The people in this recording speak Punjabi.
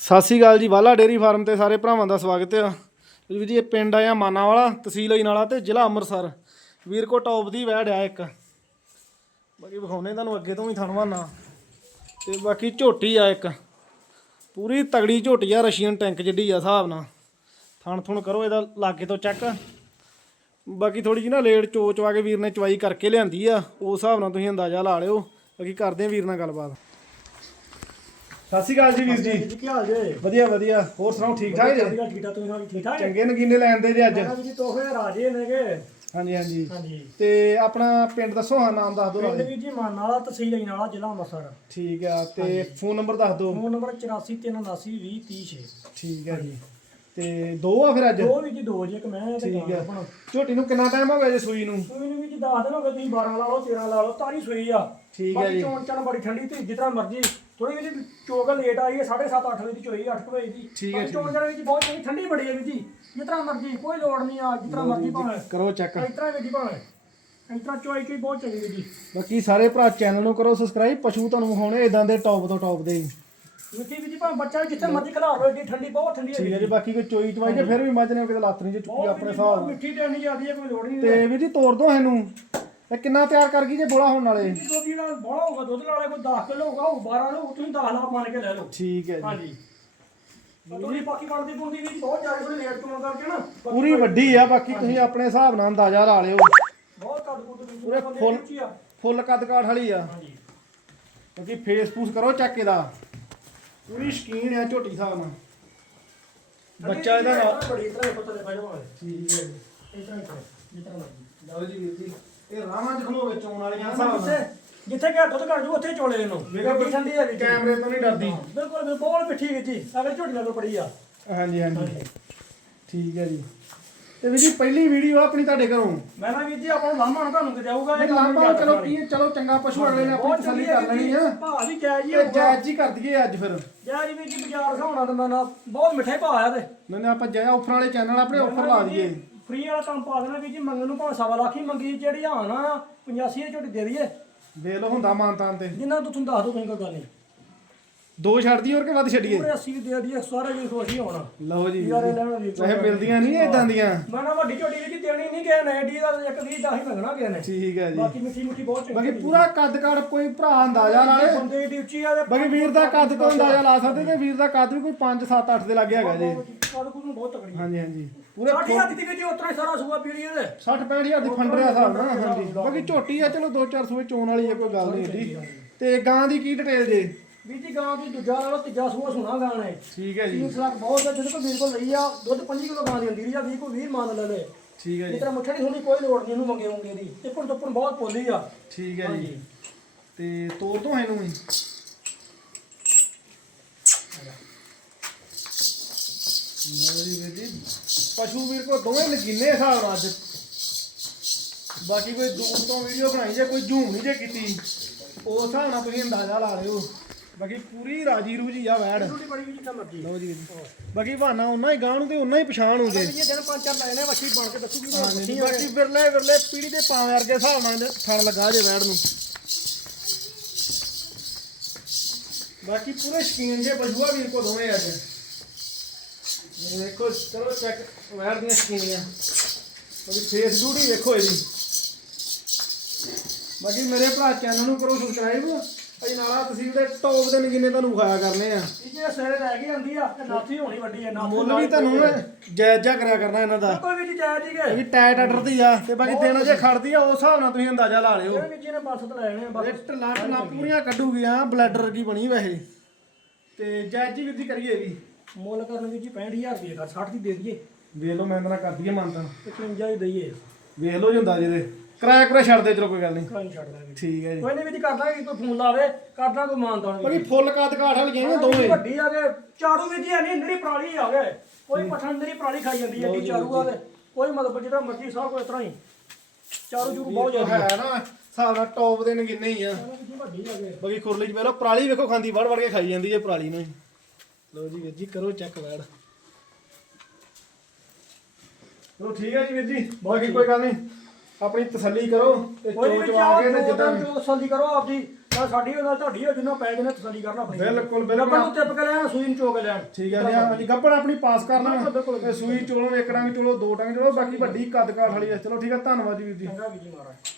ਸਤਿ ਸ਼੍ਰੀ ਅਕਾਲ ਜੀ ਵਾਲਾ ਡੇਰੀ ਫਾਰਮ ਤੇ ਸਾਰੇ ਭਰਾਵਾਂ ਦਾ ਸਵਾਗਤ ਹੈ ਵੀਰ ਜੀ, ਇਹ ਪਿੰਡ ਆਇਆ ਮਾਨਾ ਵਾਲਾ ਤਹਿਸੀਲ ਅਜਨਾਲਾ ਤੇ ਜ਼ਿਲ੍ਹਾ ਅੰਮ੍ਰਿਤਸਰ। ਵੀਰ ਕੋ ਟੌਪ ਦੀ ਵੈੜ ਆ ਇੱਕ। ਬਾਕੀ ਵਿਖਾਉਣੇ ਤੁਹਾਨੂੰ ਅੱਗੇ ਤੋਂ ਵੀ ਥਣਵਾਨਾ ਤੇ ਬਾਕੀ ਝੋਟੀ ਆ ਇੱਕ। ਪੂਰੀ ਤਗੜੀ ਝੋਟੀ ਆ, ਰਸ਼ੀਅਨ ਟੈਂਕ ਜਿੱਡੀ ਆ ਹਿਸਾਬ ਨਾਲ। ਥਣ ਥੁਣ ਕਰੋ, ਇਹਦਾ ਲਾਗੇ ਤੋਂ ਚੈੱਕ ਬਾਕੀ ਥੋੜੀ ਜਿਹੀ ਨਾ ਲੇਟ ਚੋਚ ਵਾ ਕੇ ਵੀਰ ਨੇ ਚਵਾਈ ਕਰਕੇ ਲਿਆਂਦੀ ਆ, ਉਸ ਹਿਸਾਬ ਨਾਲ ਤੁਸੀਂ ਅੰਦਾਜ਼ਾ ਲਾ ਲਿਓ। ਬਾਕੀ ਕਰਦੇ ਆ ਵੀਰ ਨਾਲ ਗੱਲਬਾਤ। ਸਤਿ ਸ਼੍ਰੀ ਅਕਾਲ ਜੀ ਵੀਰ ਜੀ। ਕੀ ਹਾਲ ਜੇ? ਵਧੀਆ ਵਧੀਆ। ਹੋਰ ਸੁਣਾਓ ਠੀਕ ਠਾਕ ਜੀ? ਵਧੀਆ ਠੀਕ ਠਾਕ ਤੁਸੀਂ ਸੁਣਾਓ ਠੀਕ ਠਾਕ? ਜੀ ਚੰਗੇ ਨਗੀਨੇ ਲੈਂਦੇ ਜੀ ਅੱਜ। ਜੀ ਤੋਹਫੇ ਰਾਜੇ ਨੇਗੇ। ਹਾਂਜੀ ਹਾਂਜੀ। ਹਾਂਜੀ। ਤੇ ਆਪਣਾ ਪਿੰਡ ਦੱਸੋ ਹਾਂ ਨਾਮ ਦੱਸ ਦਿਓ ਪਿੰਡ ਜੀ ਮਾਨ ਵਾਲਾ ਤਹਿਸੀਲ ਵਾਲਾ ਜ਼ਿਲ੍ਹਾ ਅੰਮ੍ਰਿਤਸਰ। ਠੀਕ ਆ ਤੇ ਫੋਨ ਨੰਬਰ ਦੱਸ ਦਿਓ। ਫੋਨ ਨੰਬਰ 8437820336 ਠੀਕ ਆ ਜੀ। ਤੇ ਦੋ ਆ ਫਿਰ ਅੱਜ? ਦੋ ਵੀ ਜੀ ਦੋ ਜੀ ਇੱਕ ਮੈਂ ਤੇ ਠੀਕ ਆ। ਆਪਣਾ। ਝੋਟੀ ਨੂੰ ਕਿੰਨਾ ਟਾਈਮ ਹੋ ਗਿਆ ਜੀ ਸੂਈ ਨੂੰ? ਸੂਈ ਨੂੰ ਵੀ ਜੀ 10 ਦਿਨ ਹੋ ਗਏ ਤੁਸੀਂ 12 ਲਾ ਲਓ 13 ਲਾ ਲਓ ਤਾਰੀ ਸੂਈ ਆ। ਠੀਕ ਆ ਜੀ। ਚੋਣ ਚਣ ਬੜੀ ਠੰਡੀ ਤੇ ਤਰ੍ਹਾਂ ਮਰਜ਼ੀ। ਥੋੜੀ ਜਿਹੀ ਚੋਕ ਲੇਟ ਆਈ ਹੈ 7:30 8 ਵਜੇ ਦੀ ਚੋਈ 8 ਵਜੇ ਦੀ। ਠੀਕ ਹੈ, ਚੋਣ ਚਣ ਵਿੱਚ ਬਹੁਤ ਚੰਗੀ ਠੰਡੀ ਬੜੀ ਹੈ ਜੀ। ਤਰ੍ਹਾਂ ਮਰਜ਼ੀ ਕੋਈ ਲੋੜ ਨਹੀਂ ਆ ਤਰ੍ਹਾਂ ਮਰਜ਼ੀ ਭਾਵੇਂ। ਕਰੋ ਚੈੱਕ ਤਰ੍ਹਾਂ ਵੀ ਜੀ ਭਾਵੇਂ। ਤਰ੍ਹਾਂ ਚੋਈ ਚੋਈ ਬਹੁਤ ਚੰਗੀ ਜੀ। ਬਾਕੀ ਸਾਰੇ ਭਰਾ ਚੈਨਲ ਨੂੰ ਕਰੋ ਸਬਸਕ੍ਰਾਈਬ ਪਸ਼ੂ ਤੁਹਾਨੂੰ ਵਿਖਾਉਣੇ ਇਦਾਂ ਦੇ ਟੌਪ ਤੋਂ ਟੌਪ ਦੇ। ਮਿੱਟੀ ਵੀ ਜੀ ਭਾਵੇਂ ਬੱਚਾ ਜਿੱਥੇ ਮਰਜ਼ੀ ਖਿਲਾ ਲਓ ਏਡੀ ਠੰਡੀ ਬਹੁਤ ਠੰਡੀ ਹੈ ਠੀਕ ਹੈ ਜੀ ਬਾਕੀ ਕੋਈ ਚੋਈ ਚਵਾਈ ਜੇ ਫਿਰ ਵੀ ਮੱਝ ਨੇ ਕਿਤੇ ਲੱਤ ਨਹੀਂ ਜੇ ਚੁੱਕੀ ਆਪਣੇ ਹਿਸਾਬ ਨਾਲ। ਮਿੱਠੀ ਤੇ ਇੰਨੀ ਜ਼ਿਆਦੀ ਹੈ ਕੋਈ ਲੋੜ ਨਹੀਂ ਤੇ ਵੀਰ ਜੀ ਤੋੜ ਦੋ ਇਹਨੂੰ। ਇਹ ਕਿੰਨਾ ਤਿਆਰ ਕਰ ਗਈ ਜੇ ਬੋਲਾ ਹੋਣ ਵਾਲੇ? ਦੁੱਧ ਜਿਹੜਾ ਬੜਾ ਹੋਊਗਾ ਦੁੱਧ ਵਾਲੇ ਕੋਈ 10 ਕਿਲੋ ਹੋਊਗਾ ਉਹ 12 ਲਓ ਤੁਸੀਂ 10 ਲਾ ਮੰਨ ਕੇ ਲੈ ਲਓ। ਠੀਕ ਹੈ ਜੀ। ਹਾਂਜੀ। ਥੋੜੀ ਬਾਕੀ ਬਣਦੀ ਬੁਣਦੀ ਵੀ ਬਹੁਤ ਜ਼ਿਆਦਾ ਥੋੜੀ ਲੇਟ ਤੋਂ ਕਰਕੇ ਨਾ ਬਾਕੀ ਪੂਰੀ ਵੱਡੀ ਆ ਬਾਕੀ ਤੁਸੀਂ ਆਪਣੇ ਹਿਸਾਬ ਨਾਲ ਅੰਦਾਜ਼ਾ ਲਾ ਲਿਓ। ਬਹੁਤ ਕੱਦ ਕੁੱਦ ਪੂਰੇ ਬੰਦੇ ਫੁੱਲ- ਕੱਦ ਕਾਠ ਵਾਲੀ ਆ। ਹਾਂਜੀ। ਕਿਉਂਕਿ ਫੇਸ ਫੂਸ ਕਰੋ ਚੱਕ ਇਹਦਾ ਪੂਰੀ ਸ਼ਕੀਨ ਆ ਝੋਟੀ ਸਾਹਿਬ ਨਾਲ। ਬੱਚਾ ਇਹਦਾ ਨਾਲ ਬੜੀ ਤਰ੍ਹਾਂ ਪਤਾ ਲੈ ਪਾਇਆ ਹੋਵੇ ਠੀਕ ਹੈ ਇਸ ਤਰ੍ਹਾਂ ਹੀ ਕਰੋ, ਜਿਸ ਤਰ੍ਹਾਂ ਮਰਜ਼ੀ। ਲਓ ਜੀ ਵੀਰ ਜੀ ਇਹ ਰਾਵਾਂ ਚ ਖਲੋ ਵਿੱਚ ਆਉਣ ਵਾਲੀਆਂ ਜਿੱਥੇ ਹਿਸਾਬ ਨਾਲ। ਜਿੱਥੇ ਘਰ ਦੁੱਧ ਘੜ ਜੂ ਉੱਥੇ ਚੋਲੇ ਇਹਨੂੰ। ਵੇਖੋ ਬੜੀ ਠੰਡੀ ਹੈ ਵੀ ਜੀ। ਕੈਮਰੇ ਤੋਂ ਨਹੀਂ ਡਰਦੀ। ਬਿਲਕੁਲ ਬਿਲਕੁਲ ਬਹੁਤ ਮਿੱਠੀ ਵੀ ਜੀ ਅਗਰ ਝੋਟੀ ਨਾਲ ਪੜੀ ਆ। ਹਾਂਜੀ। ਹਾਂਜੀ। ਠੀਕ ਹੈ ਜੀ। ਤੇ ਵੀਰ ਜੀ ਪਹਿਲੀ ਵੀਡੀਓ ਆਪਣੀ ਤੁਹਾਡੇ ਘਰੋਂ। ਮੈਂ ਨਾ ਵੀਰ ਜੀ ਆਪਾਂ ਨੂੰ ਲਾਮਾ ਹੁਣ ਤੁਹਾਨੂੰ ਕਿਤੇ ਆਊਗਾ ਇਹ ਲਾਂਬਾ ਚਲੋ ਕੀ ਹੈ, ਚਲੋ ਚੰਗਾ ਪਸ਼ੂ ਅਗਲੇ ਨੇ ਆਪਣੀ ਤਸੱਲੀ ਕਰ ਲੈਣੀ ਆ ਭਾਅ ਵੀ ਜਾਇਜ਼ ਹੀ ਤੇ ਜਾਇਜ਼ ਜੀ ਕਰ ਦਈਏ ਅੱਜ ਫਿਰ। ਜਾਇਜ਼ ਵੀ ਜੀ ਬਾਜ਼ਾਰ ਖਾਉਣਾ ਤੇ ਮੈਂ ਨਾ ਬਹੁਤ ਮਿੱਠੇ ਭਾਅ ਆ ਤੇ। ਨਹੀਂ ਆਪਾਂ ਜੈ ਆਫਰ ਵਾਲੇ ਚੈਨਲ ਆਪਣੇ ਆਫਰ ਲਾ ਦਈਏ। ਫ੍ਰੀ ਵਾਲਾ ਕੰਮ ਪਾ ਦੇਣਾ ਵੀ ਜੀ ਮੰਗਣ ਨੂੰ ਭਾਵੇਂ ਸਵਾ ਲੱਖ ਹੀ ਮੰਗੀ ਜਿਹੜੀ ਹਾਨ ਆ 85 ਦੀ ਝੋਟੀ ਦੇ ਦਈਏ। ਦੇ ਲੋ ਹੁੰਦਾ ਮਾਨਤਾਨ ਤੇ। ਜਿੰਨਾ ਤੂੰ ਤੁਹਾਨੂੰ ਦੱਸ ਦੋ ਕੋਈ ਗੱਲ ਨਹੀਂ ਦੋ ਛੱਡ ਦਈਏ ਹੋਰ ਕਿ ਵੱਧ ਛੱਡੀਏ? ਪੂਰੇ 80 ਦੀ ਦਈਏ ਸਾਰੇ ਵੀ ਖੁਸ਼ ਹੀ ਹੋਣਾ। ਲਓ ਜੀ। ਯਾਰ ਇਹ ਲੈਣ ਵੀ ਵੈਸੇ ਮਿਲਦੀਆਂ ਨਹੀਂ ਇਦਾਂ ਦੀਆਂ। ਮੈਂ ਨਾ ਵੱਡੀ ਝੋਟੀ ਵੀ ਜੀ ਦੇਣੀ ਨਹੀਂ ਕਿਸੇ ਨੇ ਏਡੀ ਦਾ ਇੱਕ ਦੀ ਦਾ ਹੀ ਮੰਗਣਾ ਕਿਸੇ ਨੇ। ਠੀਕ ਹੈ ਜੀ। ਬਾਕੀ ਮਿੱਠੀ ਮੁੱਠੀ ਬਹੁਤ ਚੰਗੀ ਬਾਕੀ ਪੂਰਾ ਕੱਦ ਕਾਠ ਕੋਈ ਭਰਾ ਅੰਦਾਜ਼ਾ ਨਾਲੇ। ਬੰਦੇ ਦੀ ਉੱਚੀ ਆ ਤੇ ਬਾਕੀ ਵੀਰ ਦਾ ਕੱਦ ਤੋਂ ਅੰਦਾਜ਼ਾ ਲਾ ਸਕਦੇ ਤੇ ਵੀਰ ਦਾ ਕੱਦ ਵੀ ਕੋਈ 5 7 8 ਦੇ ਲੱਗੇ ਹੈਗਾ ਜੀ। ਕੱਦ ਕੁਦ ਨੂੰ ਬਹੁਤ ਤਕੜੀ ਹਾਂਜੀ ਹਾਂਜੀ। ਪੂਰੇ 60 ਹੱਥ ਦੀ ਜੀ ਉਤਰਾ ਸਾਰਾ ਸੂਆ ਪੀੜੀ ਇਹਦੇ। 60 65 ਹਜ਼ਾਰ ਦੀ ਫੰਡਰ ਆ ਹਿਸਾਬ ਨਾਲ ਹਾਂਜੀ। ਬਾਕੀ ਝੋਟੀ ਆ ਚਲੋ 2-4 ਸੂਏ ਚੋਣ ਵਾਲੀ ਆ ਕੋਈ ਗੱਲ ਨਹੀਂ ਏਡੀ। ਤੇ ਗਾਂ ਦੀ ਕੀ ਡਿਟੇਲ ਜੇ? ਵੀ ਜੀ ਗਾਂ ਦੀ ਦੂਜਾ ਨਾਲੋਂ ਤੀਜਾ ਸੂਆ ਸੁਣਾ ਗਾਂ ਨੇ ਠੀਕ ਹੈ ਜੀ। 30 ਲੱਖ ਬਹੁਤ ਹੈ ਜਿਹਦੇ ਕੋਲ ਵੀਰ ਕੋਲ ਲਈ ਆ ਦੁੱਧ 5 ਕਿਲੋ ਗਾਂ ਦੀ ਹੁੰਦੀ ਰਹੀ ਆ 20 ਕੋ 20 ਮੰਨ ਲੈ ਲੈ। ਠੀਕ ਹੈ ਜੀ। ਤਰ੍ਹਾਂ ਮੁੱਠੜੀ ਹੋਣੀ ਕੋਈ ਲੋੜ ਨਹੀਂ ਇਹਨੂੰ ਮੰਗੇ ਮੰਗੇ ਦੀ। ਟਿੱਪਣ ਟੁੱਪਣ ਬਹੁਤ ਪੋਲੀ ਆ। ਠੀਕ ਹੈ ਜੀ। ਤੇ ਤੋਰ ਤੋਂ ਇਹਨੂੰ ਲਓ ਜੀ ਵੀਰ ਜੀ। ਪਸ਼ੂ ਵੀਰ ਕੋ ਦੋਵੇਂ ਨਗੀਨੇ ਹਿਸਾਬ ਨਾਲ ਅੱਜ। ਬਾਕੀ ਕੋਈ ਦੂਰ ਤੋਂ ਵੀਡੀਓ ਬਣਾਈ ਜੇ ਕੋਈ ਝੂਮ ਨਹੀਂ ਜੇ ਕੀਤੀ ਉਸ ਹਿਸਾਬ ਨਾਲ ਤੁਸੀਂ ਅੰਦਾਜ਼ਾ ਲਾ ਲਿਓ। ਬਾਕੀ ਪੂਰੀ ਰਾਜੀ ਰੂਜੀ ਆ ਵੈੜ। ਛੋਟੀ ਬੜੀ ਵੀ ਜਿੱਦਾਂ ਮਰਜ਼ੀ। ਲਓ ਜੀ ਵੀਰ ਜੀ। ਬਾਕੀ ਬਹਾਨਾ ਉਹਨਾਂ ਹੀ ਗਾਂ ਨੂੰ ਤੇ ਉਹਨਾਂ ਹੀ ਪਛਾਣ ਹੋ ਜੇ। ਇਹ ਦਿਨ ਪੰਜ ਚਾਰ ਨੇ ਵੱਛੀ ਬਣ ਕੇ ਦੱਸੂਗੀ ਹਾਂਜੀ ਬਾਕੀ ਵਿਰਲੇ ਵਿਰਲੇ ਪੀੜੀ ਦੇ ਪਾਵੇਂ ਵਰਗੇ ਹਿਸਾਬ ਨਾਲ ਥਣ ਲੱਗਾ ਜੇ ਵੈੜ ਨੂੰ। ਬਾਕੀ ਪੂਰੇ ਸ਼ਕੀਨ ਜੇ ਪਸ਼ੂਆ ਵੀਰ ਕੋ ਦੋਵੇਂ ਅੱਜ ਇਹ ਦੇਖੋ ਚਲੋ ਚੈੱਕ ਵੈੜ ਦੀਆਂ ਸ਼ਕੀਨੀਆਂ। ਬਾਕੀ ਫੇਸ ਬਿਊਟੀ ਵੇਖੋ ਇਹਦੀ। ਬਾਕੀ ਮੇਰੇ ਭਰਾ ਚੈਨਲ ਨੂੰ ਕਰੋ ਸਬਸਕ੍ਰਾਈਬ ਅਜੀ ਨਾਲਾ ਤਹਿਸੀਲ ਦੇ ਟੌਪ ਦੇ ਨਗੀਨੇ ਤੁਹਾਨੂੰ ਖਾਇਆ ਕਰਨੇ ਆ। ਇਹ ਜਿਹੜੇ ਸਵੇਰੇ ਰਹਿ ਗਈ ਜਾਂਦੀ ਆ ਤੇ ਨਾਥੀ ਹੋਣੀ ਵੱਡੀ ਹੈ ਨਾਥੀ ਮੁੱਲ ਵੀ ਤੁਹਾਨੂੰ ਜਾਇਜ਼ਾ ਕਰਿਆ ਕਰਨਾ ਇਹਨਾਂ ਦਾ। ਕੋਈ ਵੀ ਜੀ ਜਾਇਜ਼ ਹੀ ਇਹ ਟਾਇਟ ਆਰਡਰ ਦੀ ਆ ਤੇ ਬਾਕੀ ਦਿਨ ਜੇ ਖੜਦੀ ਆ ਉਸ ਹਿਸਾਬ ਨਾਲ ਤੁਸੀਂ ਅੰਦਾਜ਼ਾ ਲਾ ਲਿਓ। ਇਹ ਵੀ ਜੀ ਨੇ ਪੰਜ ਸੱਤ ਲਾਏ ਨੇ ਬਸ। ਇਹ ਟਲਾ ਟਲਾ ਪੂਰੀਆਂ ਕੱਢੂਗੀਆਂ ਬਲੈਡਰ ਵਰਗੀ ਬਣੀ ਵੈਸੇ। ਤੇ ਜੈਜੀ ਵਿਧੀ ਕਰੀਏ ਵੀ। ਮੁੱਲ ਕਰਨ ਵੀ ਜੀ 65000 ਰੁਪਏ ਕਰ 60 ਦੀ ਦੇ ਦਈਏ। ਵੇਖ ਲਓ ਮੈਂ ਤਾਂ ਕਰ ਦਈਏ ਮੰਨਤਾ 55 ਹੀ ਦਈਏ। ਵੇਖ ਲਓ ਜਿੰਦਾ ਜਿਹਦੇ ਕਿਰਾਇਆ ਕਿਰਾਇਆ ਛੱਡ ਦੇ ਚਲੋ ਕੋਈ ਗੱਲ ਨਹੀਂ। ਕਾਹਨ ਛੱਡ ਦਾਂਗੇ। ਠੀਕ ਹੈ ਜੀ। ਕੋਈ ਨਹੀਂ ਵੀ ਜੀ ਕਰ ਦਾਂਗੇ ਕੋਈ ਫੋਨ ਲਾਵੇ ਕਰ ਦਾਂ ਕੋਈ ਮਾਨਦਾਨ ਬਾਕੀ ਫੁੱਲ ਕੱਦ ਕਾਠ ਵਾਲੀਆਂ ਨੇ ਦੋਵੇਂ। ਵੱਡੀ ਆ ਗਏ ਚਾਰੂ ਵੀ ਜੀ ਨਹੀਂ ਨਰੀ ਪ੍ਰਾਲੀ ਆ ਗਏ। ਕੋਈ ਪਠਾਨ ਨਰੀ ਪ੍ਰਾਲੀ ਖਾਈ ਜਾਂਦੀ ਜੀ ਚਾਰੂ ਆ ਗਏ। ਕੋਈ ਮਤਲਬ ਜਿਹੜਾ ਮਰਜ਼ੀ ਸਭ ਕੋਈ ਇਤਰਾ ਹੀ। ਚਾਰੂ ਜੂਰੂ ਬਹੁਤ ਜ਼ਿਆਦਾ। ਹੈ ਨਾ ਨਾਲ ਟੌਪ ਦੇ ਨਗਿੰਨੇ ਹੀ ਆ। ਬਾਕੀ ਖੁਰਲੀ ਚ ਪਹਿਲਾਂ ਪਰਾਲੀ ਵੇਖੋ ਖਾਂਦੀ ਵੜ ਵੜ ਕੇ ਖਾਈ ਜਾਂਦੀ ਹੈ ਪਰਾਲੀ ਨੂੰ। ਲਓ ਜੀ ਵੀਰ ਜੀ ਕਰੋ ਚੈੱਕ ਵੈੜ ਚਲੋ ਠੀਕ ਹੈ ਜੀ ਵੀਰ ਜੀ ਬਾਕੀ ਕੋਈ ਗੱਲ ਨਹੀਂ। ਆਪਣੀ ਤਸੱਲੀ ਕਰੋ ਤੇ ਕੋਈ ਚੋਚ ਚਾਹ ਕੇ ਤੇ ਜਿੱਦਾਂ ਤਸੱਲੀ ਕਰੋ ਆਪਦੀ ਤਾਂ ਸਾਡੀ ਉਹ ਨਾਲ ਤੁਹਾਡੀ ਆ ਜਿੰਨਾ ਪੈ ਜਨੇ ਤਸੱਲੀ ਕਰਨਾ ਪਈ ਬਿਲਕੁਲ ਬਿਲਕੁਲ। ਬਿਲਕੁਲ ਨੂੰ ਟਿਪ ਕੇ ਲੈਣ ਸੂਈ ਨੂੰ ਚੋਕ ਲੈਣ। ਠੀਕ ਹੈ ਜੀ ਹਾਂਜੀ ਗੱਪੜ ਆਪਣੀ ਪਾਸ ਕਰਨਾ। ਇਹ ਸੂਈ ਚੋਲੋ ਇੱਕ ਡੰਗ ਚੋਲੋ ਦੋ ਡੰਗ ਚੋਲੋ ਬਾਕੀ ਵੱਡੀ ਕੱਦ ਕਾਠ ਵਾਲੀ ਹੈ ਚਲੋ ਠੀਕ ਹੈ ਧੰਨਵਾਦ ਜੀ ਵੀਰ ਜੀ। ਚੰਗਾ ਵੀ ਜੀ ਮਹਾਰਾਜ।